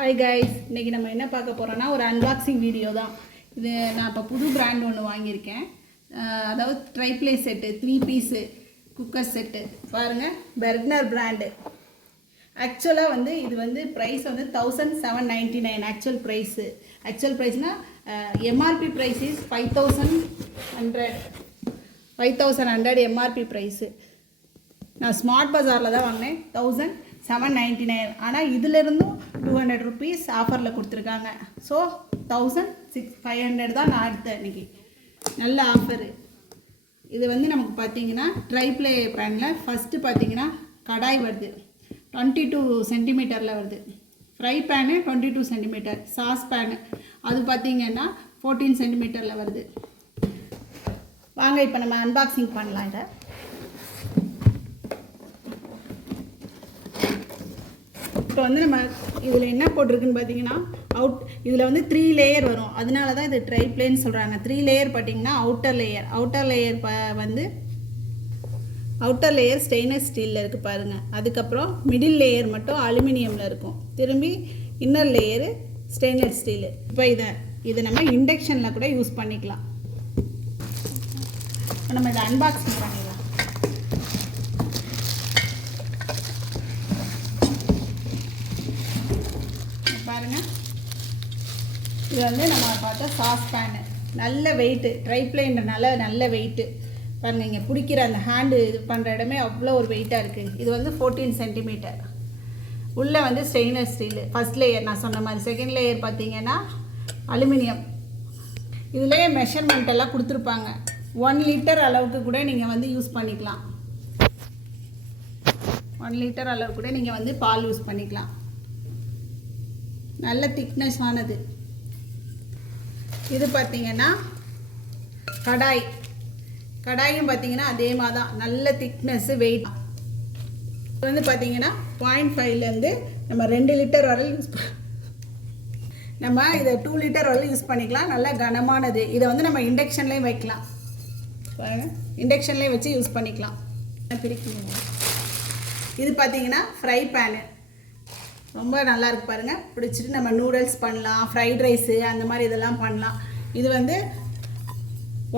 Hi guys, இன்றைக்கி நம்ம என்ன பார்க்க போகிறோன்னா ஒரு அன்பாக்சிங் வீடியோ தான். இது நான் இப்போ புது பிராண்ட் ஒன்று வாங்கியிருக்கேன். அதாவது triply set 3 piece cooker set பாருங்கள், பெர்க்னர் பிராண்டு. ஆக்சுவலாக வந்து இது வந்து ப்ரைஸ் வந்து 1799 ஆக்சுவல் ப்ரைஸ்னால் MRP price is 5100 MRP price. நான் ஸ்மார்ட் பஜாரில் தான் வாங்கினேன் 1799. ஆனால் இதிலிருந்தும் 200 ருபீஸ் ஆஃபரில் கொடுத்துருக்காங்க. ஸோ 1500 தான் நான் எடுத்தேன் இன்றைக்கி. நல்ல ஆஃபரு. இது வந்து நமக்கு பார்த்திங்கன்னா ட்ரைப்ளே பேனில் ஃபஸ்ட்டு பார்த்திங்கன்னா கடாய் வருது 22 சென்டிமீட்டரில் வருது. Fry pan 22 centimetre. Sauce pan அது பார்த்திங்கன்னா 14 சென்டிமீட்டரில் வருது. வாங்க இப்போ நம்ம அன்பாக்சிங் பண்ணலாம். இதை இப்போ வந்து நம்ம இதில் என்ன போட்டிருக்குன்னு பார்த்தீங்கன்னா இதில் வந்து 3 லேயர் வரும். அதனால தான் இது ட்ரைப்ளேன்னு சொல்கிறாங்க. 3 லேயர் பார்த்தீங்கன்னா அவுட்டர் லேயர் வந்து அவுட்டர் லேயர் ஸ்டெயின்லெஸ் ஸ்டீலில் இருக்குது பாருங்கள். அதுக்கப்புறம் மிடில் லேயர் மட்டும் அலுமினியமில் இருக்கும். திரும்பி இன்னர் லேயரு ஸ்டெயின்லெஸ் ஸ்டீலு. இப்போ இதை நம்ம இண்டக்ஷனில் கூட யூஸ் பண்ணிக்கலாம். இப்போ நம்ம இதை அன்பாக்சிங் பண்ணிடலாம். பாருங்கள், இது வந்து நம்ம பார்த்தா சாஸ் பேனு. நல்ல வெயிட்டு, ட்ரைப்ளேன்றனால நல்ல வெயிட்டு பாருங்கள். இங்கே பிடிக்கிற அந்த ஹேண்டு இது பண்ணுற இடமே அவ்வளோ ஒரு வெயிட்டாக இருக்குது. இது வந்து 14 சென்டிமீட்டர். உள்ளே வந்து ஸ்டெயின்லெஸ் ஸ்டீலு ஃபஸ்ட் லேயர் நான் சொன்ன மாதிரி. செகண்ட் லேயர் பார்த்தீங்கன்னா அலுமினியம். இதுலேயே மெஷர்மெண்ட் எல்லாம் கொடுத்துருப்பாங்க. 1 லிட்டர் அளவுக்கு கூட நீங்கள் வந்து யூஸ் பண்ணிக்கலாம். 1 லிட்டர் அளவு கூட நீங்கள் வந்து பால் யூஸ் பண்ணிக்கலாம். நல்ல திக்னஸ் ஆனது. இது பார்த்திங்கன்னா கடாயும் பார்த்திங்கன்னா அதே மாதிரி தான். நல்ல திக்னஸ்ஸு, வெயிட். இது வந்து பார்த்திங்கன்னா 0.5லேருந்து நம்ம 2 லிட்டர் வரை நம்ம இதை 2 லிட்டர் வரை யூஸ் பண்ணிக்கலாம். நல்லா கனமானது. இதை வந்து நம்ம இண்டக்ஷன்லேயும் வைக்கலாம். பாருங்கள், இண்டக்ஷன்லேயும் வச்சு யூஸ் பண்ணிக்கலாம். பிரிக்கணும். இது பார்த்திங்கன்னா ஃப்ரை பேனு. ரொம்ப நல்லா இருக்கு பாருங்கள். பிடிச்சிட்டு நம்ம நூடுல்ஸ் பண்ணலாம், ஃப்ரைட் ரைஸு அந்த மாதிரி இதெல்லாம் பண்ணலாம். இது வந்து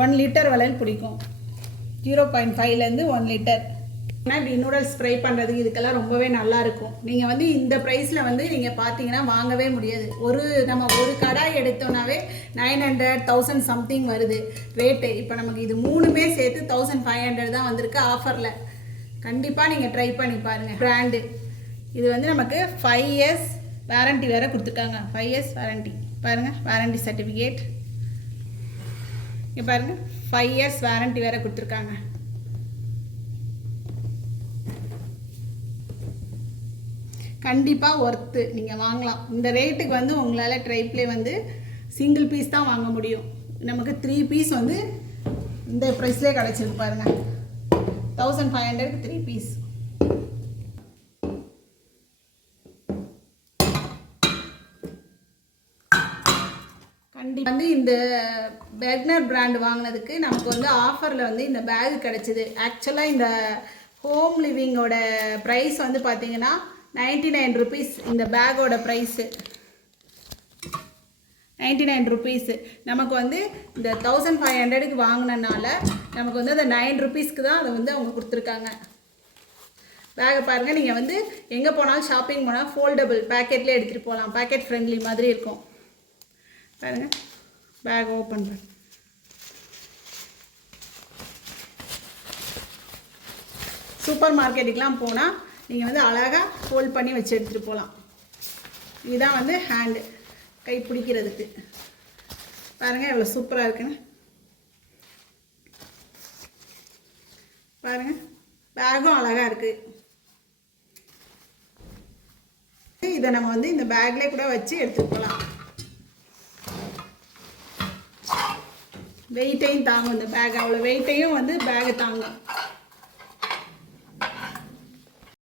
1 லிட்டர் வரையில் பிடிக்கும். 0.5லேருந்து 1 லிட்டர். ஆனால் இப்படி நூடுல்ஸ் ஃப்ரை பண்ணுறதுக்கு இதுக்கெல்லாம் ரொம்பவே நல்லாயிருக்கும். நீங்கள் வந்து இந்த ப்ரைஸில் வந்து நீங்கள் பார்த்தீங்கன்னா வாங்கவே முடியாது. நம்ம ஒரு கடாய் எடுத்தோன்னாவே 900 1000 சம்திங் வருது ரேட்டு. இப்போ நமக்கு இது 3மே சேர்த்து 1500 தான் வந்திருக்கு ஆஃபரில். கண்டிப்பாக நீங்கள் ட்ரை பண்ணி பாருங்கள். பிராண்டு இது வந்து நமக்கு 5 இயர்ஸ் வாரண்ட்டி வேறு கொடுத்துருக்காங்க. 5 இயர்ஸ் வாரண்ட்டி பாருங்கள், வாரண்ட்டி சர்டிஃபிகேட். இங்கே பாருங்கள், 5 இயர்ஸ் வாரண்ட்டி வேறு கொடுத்துருக்காங்க. கண்டிப்பாக ஒர்த்து, நீங்கள் வாங்கலாம். இந்த ரேட்டுக்கு வந்து உங்களால் ட்ரைப்ளே வந்து சிங்கிள் பீஸ் தான் வாங்க முடியும். நமக்கு 3 பீஸ் வந்து இந்த ப்ரைஸ்லேயே கிடச்சிருக்கு பாருங்கள். 1500க்கு 3 பீஸ். வந்து இந்த பெர்க்னர் பிராண்ட் வாங்கினதுக்கு நமக்கு வந்து ஆஃபரில் வந்து இந்த பேக் கிடச்சிது. ஆக்சுவலாக இந்த ஹோம் லிவிங்கோட ப்ரைஸ் வந்து பார்த்திங்கன்னா 99 ருபீஸ். இந்த பேக்கோட ப்ரைஸு 99 ருபீஸு. நமக்கு வந்து இந்த 1500க்கு வாங்கினனால நமக்கு வந்து அந்த 9 ருபீஸ்க்கு தான் அதை வந்து அவங்க கொடுத்துருக்காங்க. பேக்கை பாருங்கள். நீங்கள் வந்து எங்கே போனாலும் ஷாப்பிங் போனால் ஃபோல்டபுள் பேக்கெட்லேயே எடுத்துகிட்டு போகலாம். பேக்கெட் ஃப்ரெண்ட்லி மாதிரி இருக்கும். பாருங்க, பேக் ஓப்பன் பண்ண. சூப்பர் மார்க்கெட்டுக்கெலாம் போனால் நீங்கள் வந்து அழகாக ஹோல்ட் பண்ணி வச்சு எடுத்துகிட்டு போகலாம். இதுதான் வந்து ஹேண்டு, கை பிடிக்கிறதுக்கு. பாருங்கள் எவ்வளோ சூப்பராக இருக்குன்னு. பாருங்கள், பேக்கும் அழகாக இருக்குது. இதை நம்ம வந்து இந்த பேக்லேயே கூட வச்சு எடுத்துகிட்டு போகலாம். வெயிட்டையும் தாங்கும் இந்த பேக். அவ்வளோ வெயிட்டையும் வந்து பேகு தாங்கும்.